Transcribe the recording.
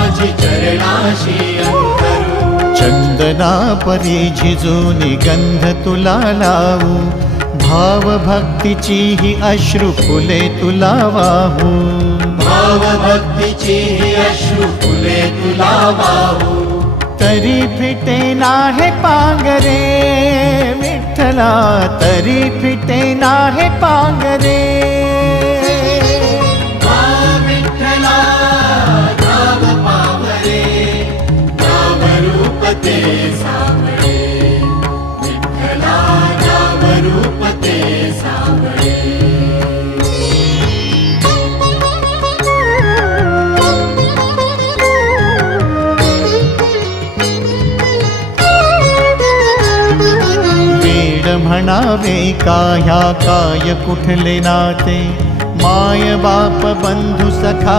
चरणाशी अंतरू. चंदना परी झिजून गंध तुला लावू. भाव भक्तीची ही अश्रू फुले तुला वाहू. भाव भक्तीची ही अश्रू फुले तुला वाहू. तरी फिटे नाहे पांगरे विठ्ठला तरी फिटे नाहे पांगरे ते सावळे विठ्ठला नाम रूप ते सावळे वेड म्हणावे का ह्या काय कुठले नाते? माय बाप बंधू सखा